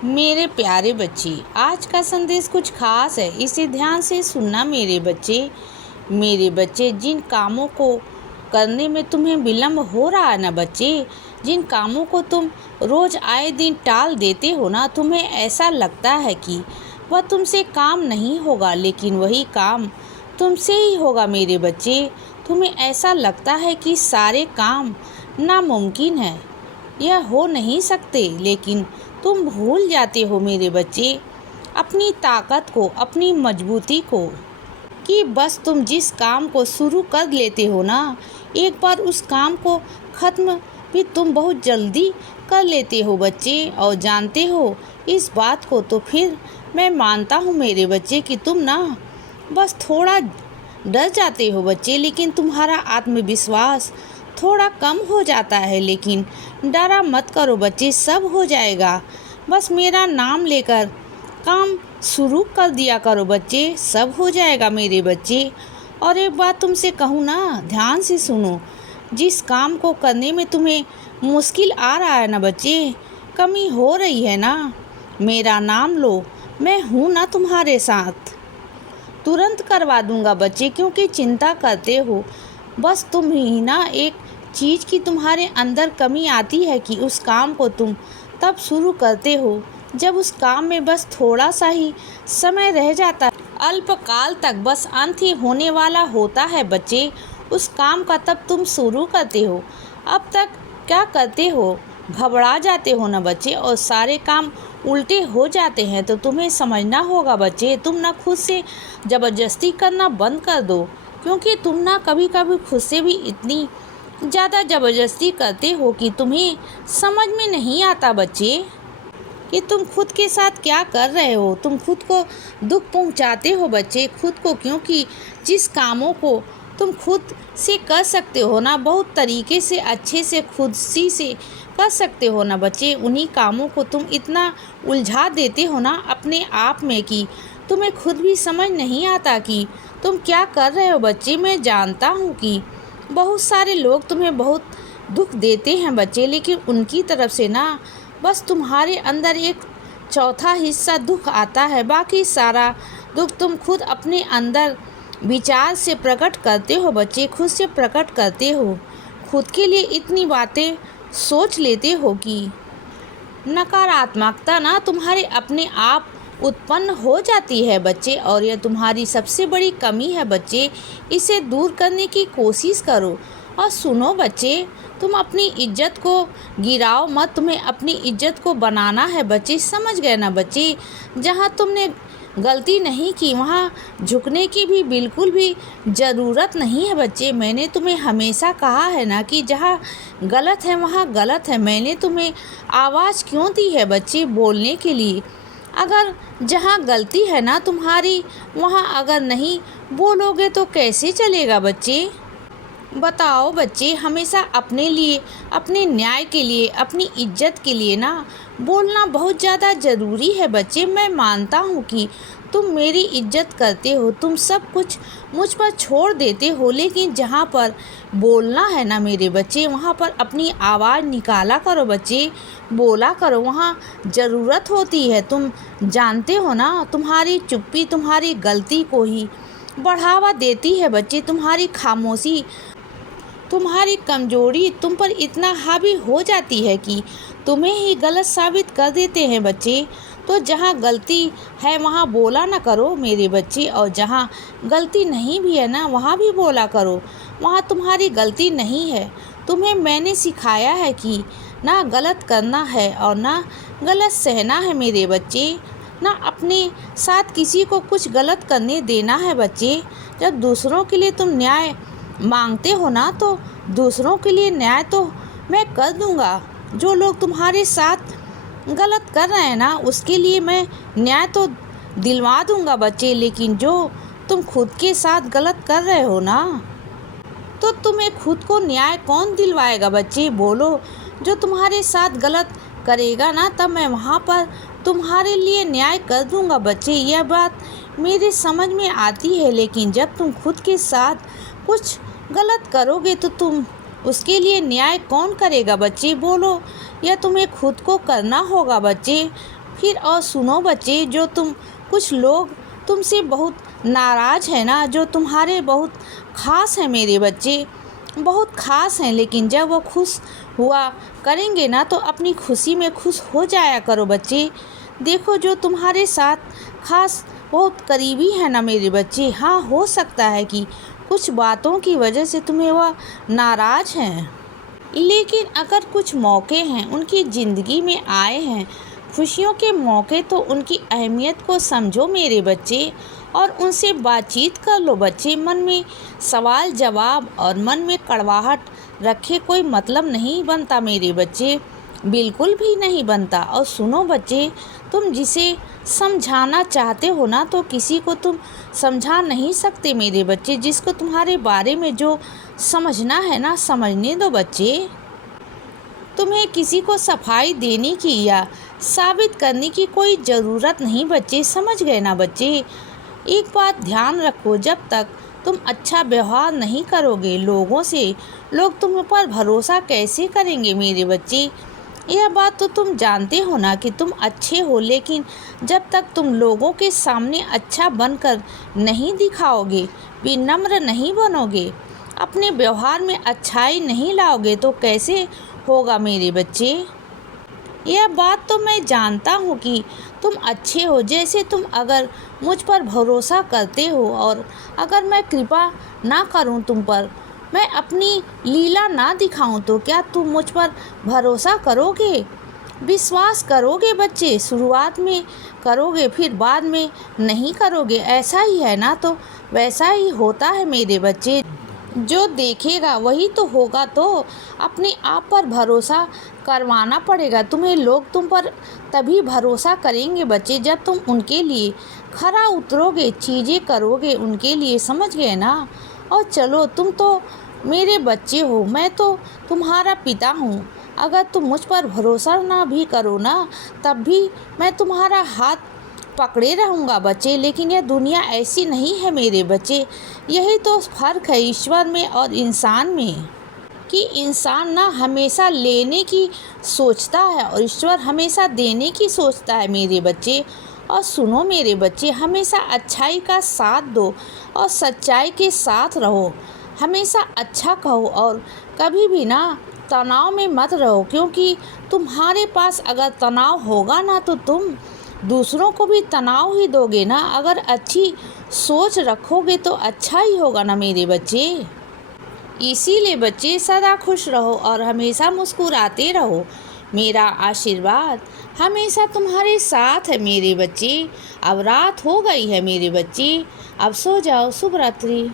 मेरे प्यारे बच्चे, आज का संदेश कुछ खास है, इसे ध्यान से सुनना मेरे बच्चे। मेरे बच्चे, जिन कामों को करने में तुम्हें विलम्ब हो रहा है ना बच्चे, जिन कामों को तुम रोज आए दिन टाल देते हो ना, तुम्हें ऐसा लगता है कि वह तुमसे काम नहीं होगा, लेकिन वही काम तुमसे ही होगा मेरे बच्चे। तुम्हें ऐसा लगता है कि सारे काम नामुमकिन है, यह हो नहीं सकते, लेकिन तुम भूल जाते हो मेरे बच्चे अपनी ताकत को, अपनी मजबूती को, कि बस तुम जिस काम को शुरू कर लेते हो ना, एक बार उस काम को ख़त्म भी तुम बहुत जल्दी कर लेते हो बच्चे। और जानते हो इस बात को, तो फिर मैं मानता हूँ मेरे बच्चे कि तुम ना बस थोड़ा डर जाते हो बच्चे, लेकिन तुम्हारा आत्मविश्वास थोड़ा कम हो जाता है। लेकिन डरा मत करो बच्चे, सब हो जाएगा। बस मेरा नाम लेकर काम शुरू कर दिया करो बच्चे, सब हो जाएगा मेरे बच्चे। और एक बात तुमसे कहूँ ना, ध्यान से सुनो। जिस काम को करने में तुम्हें मुश्किल आ रहा है ना बच्चे, कमी हो रही है ना, मेरा नाम लो, मैं हूँ ना तुम्हारे साथ। तुरंत करवा दूंगा बच्चे, क्योंकि चिंता करते हो बस तुम ही ना। एक चीज़ की तुम्हारे अंदर कमी आती है कि उस काम को तुम तब शुरू करते हो जब उस काम में बस थोड़ा सा ही समय रह जाता है, अल्पकाल तक बस अंत ही होने वाला होता है बच्चे उस काम का, तब तुम शुरू करते हो। अब तक क्या करते हो, घबरा जाते हो ना बच्चे, और सारे काम उल्टे हो जाते हैं। तो तुम्हें समझना होगा बच्चे, तुम ना खुद से ज़बरदस्ती करना बंद कर दो, क्योंकि तुम ना कभी कभी खुद से भी इतनी ज़्यादा ज़बरदस्ती करते हो कि तुम्हें समझ में नहीं आता बच्चे कि तुम खुद के साथ क्या कर रहे हो। तुम खुद को दुख पहुंचाते हो बच्चे, खुद को, क्योंकि जिस कामों को तुम खुद से कर सकते हो ना, बहुत तरीके से अच्छे से खुद से कर सकते हो ना बच्चे, उन्हीं कामों को तुम इतना उलझा देते हो ना अपने आप में कि तुम्हें खुद भी समझ नहीं आता कि तुम क्या कर रहे हो बच्चे। मैं जानता हूँ कि बहुत सारे लोग तुम्हें बहुत दुख देते हैं बच्चे, लेकिन उनकी तरफ से ना बस तुम्हारे अंदर एक चौथा हिस्सा दुख आता है, बाकी सारा दुख तुम खुद अपने अंदर विचार से प्रकट करते हो बच्चे, खुद से प्रकट करते हो। खुद के लिए इतनी बातें सोच लेते हो कि नकारात्मकता ना तुम्हारे अपने आप उत्पन्न हो जाती है बच्चे, और यह तुम्हारी सबसे बड़ी कमी है बच्चे। इसे दूर करने की कोशिश करो। और सुनो बच्चे, तुम अपनी इज्जत को गिराओ मत, तुम्हें अपनी इज्जत को बनाना है बच्चे, समझ गए ना बच्चे। जहाँ तुमने गलती नहीं की वहाँ झुकने की भी बिल्कुल भी ज़रूरत नहीं है बच्चे। मैंने तुम्हें हमेशा कहा है ना कि जहाँ गलत है वहाँ गलत है। मैंने तुम्हें आवाज़ क्यों दी है बच्चे बोलने के लिए। अगर जहाँ गलती है ना तुम्हारी, वहाँ अगर नहीं बोलोगे तो कैसे चलेगा बच्चे, बताओ बच्चे। हमेशा अपने लिए, अपने न्याय के लिए, अपनी इज्जत के लिए ना बोलना बहुत ज़्यादा ज़रूरी है बच्चे। मैं मानता हूँ कि तुम मेरी इज्जत करते हो, तुम सब कुछ मुझ पर छोड़ देते हो, लेकिन जहाँ पर बोलना है ना मेरे बच्चे, वहाँ पर अपनी आवाज़ निकाला करो बच्चे, बोला करो, वहाँ ज़रूरत होती है। तुम जानते हो ना, तुम्हारी चुप्पी तुम्हारी गलती को ही बढ़ावा देती है बच्चे। तुम्हारी खामोशी, तुम्हारी कमजोरी तुम पर इतना हावी हो जाती है कि तुम्हें ही गलत साबित कर देते हैं बच्चे। तो जहाँ गलती है वहाँ बोला ना करो मेरे बच्चे, और जहाँ गलती नहीं भी है ना वहाँ भी बोला करो, वहाँ तुम्हारी गलती नहीं है। तुम्हें मैंने सिखाया है कि ना गलत करना है और ना गलत सहना है मेरे बच्चे, ना अपने साथ किसी को कुछ गलत करने देना है बच्चे। जब दूसरों के लिए तुम न्याय मांगते हो ना, तो दूसरों के लिए न्याय तो मैं कर दूंगा। जो लोग तुम्हारे साथ गलत कर रहे हैं ना, उसके लिए मैं न्याय तो दिलवा दूंगा बच्चे, लेकिन जो तुम खुद के साथ गलत कर रहे हो ना, तो तुम्हें खुद को न्याय कौन दिलवाएगा बच्चे, बोलो। जो तुम्हारे साथ गलत करेगा ना, तब मैं वहाँ पर तुम्हारे लिए न्याय कर दूंगा बच्चे। यह बात मेरे समझ में आती है, लेकिन जब तुम खुद के साथ कुछ गलत करोगे तो तुम उसके लिए न्याय कौन करेगा बच्चे, बोलो। यह तुम्हें खुद को करना होगा बच्चे। फिर और सुनो बच्चे, जो कुछ लोग तुमसे बहुत नाराज़ है ना, जो तुम्हारे बहुत ख़ास हैं मेरे बच्चे, बहुत ख़ास हैं, लेकिन जब वो खुश हुआ करेंगे ना तो अपनी खुशी में खुश हो जाया करो बच्चे। देखो, जो तुम्हारे साथ ख़ास बहुत करीबी है ना मेरे बच्चे, हाँ हो सकता है कि कुछ बातों की वजह से तुम्हें वह नाराज़ हैं, लेकिन अगर कुछ मौके हैं उनकी ज़िंदगी में आए हैं, खुशियों के मौके, तो उनकी अहमियत को समझो मेरे बच्चे और उनसे बातचीत कर लो बच्चे। मन में सवाल जवाब और मन में कड़वाहट रखे कोई मतलब नहीं बनता मेरे बच्चे, बिल्कुल भी नहीं बनता। और सुनो बच्चे, तुम जिसे समझाना चाहते हो ना तो किसी को तुम समझा नहीं सकते मेरे बच्चे। जिसको तुम्हारे बारे में जो समझना है ना समझने दो बच्चे। तुम्हें किसी को सफाई देने की या साबित करने की कोई ज़रूरत नहीं बच्चे, समझ गए ना बच्चे। एक बात ध्यान रखो, जब तक तुम अच्छा व्यवहार नहीं करोगे लोगों से, लोग तुम पर भरोसा कैसे करेंगे मेरे बच्चे। यह बात तो तुम जानते हो ना कि तुम अच्छे हो, लेकिन जब तक तुम लोगों के सामने अच्छा बनकर नहीं दिखाओगे, विनम्र नहीं बनोगे, अपने व्यवहार में अच्छाई नहीं लाओगे तो कैसे होगा मेरे बच्चे। यह बात तो मैं जानता हूँ कि तुम अच्छे हो। जैसे तुम अगर मुझ पर भरोसा करते हो और अगर मैं कृपा ना करूँ तुम पर, मैं अपनी लीला ना दिखाऊं, तो क्या तुम मुझ पर भरोसा करोगे, विश्वास करोगे बच्चे। शुरुआत में करोगे, फिर बाद में नहीं करोगे, ऐसा ही है ना। तो वैसा ही होता है मेरे बच्चे, जो देखेगा वही तो होगा। तो अपने आप पर भरोसा करवाना पड़ेगा तुम्हें। लोग तुम पर तभी भरोसा करेंगे बच्चे जब तुम उनके लिए खरा उतरोगे, चीज़ें करोगे उनके लिए, समझ गए ना। और चलो, तुम तो मेरे बच्चे हो, मैं तो तुम्हारा पिता हूँ। अगर तुम मुझ पर भरोसा ना भी करो ना, तब भी मैं तुम्हारा हाथ पकड़े रहूँगा बच्चे। लेकिन यह दुनिया ऐसी नहीं है मेरे बच्चे। यही तो फ़र्क है ईश्वर में और इंसान में, कि इंसान ना हमेशा लेने की सोचता है और ईश्वर हमेशा देने की सोचता है मेरे बच्चे। और सुनो मेरे बच्चे, हमेशा अच्छाई का साथ दो और सच्चाई के साथ रहो। हमेशा अच्छा कहो और कभी भी ना तनाव में मत रहो, क्योंकि तुम्हारे पास अगर तनाव होगा ना तो तुम दूसरों को भी तनाव ही दोगे ना। अगर अच्छी सोच रखोगे तो अच्छा ही होगा ना मेरे बच्चे। इसीलिए बच्चे सदा खुश रहो और हमेशा मुस्कुराते रहो। मेरा आशीर्वाद हमेशा तुम्हारे साथ है मेरे बच्चे। अब रात हो गई है मेरे बच्चे, अब सो जाओ। शुभ रात्रि।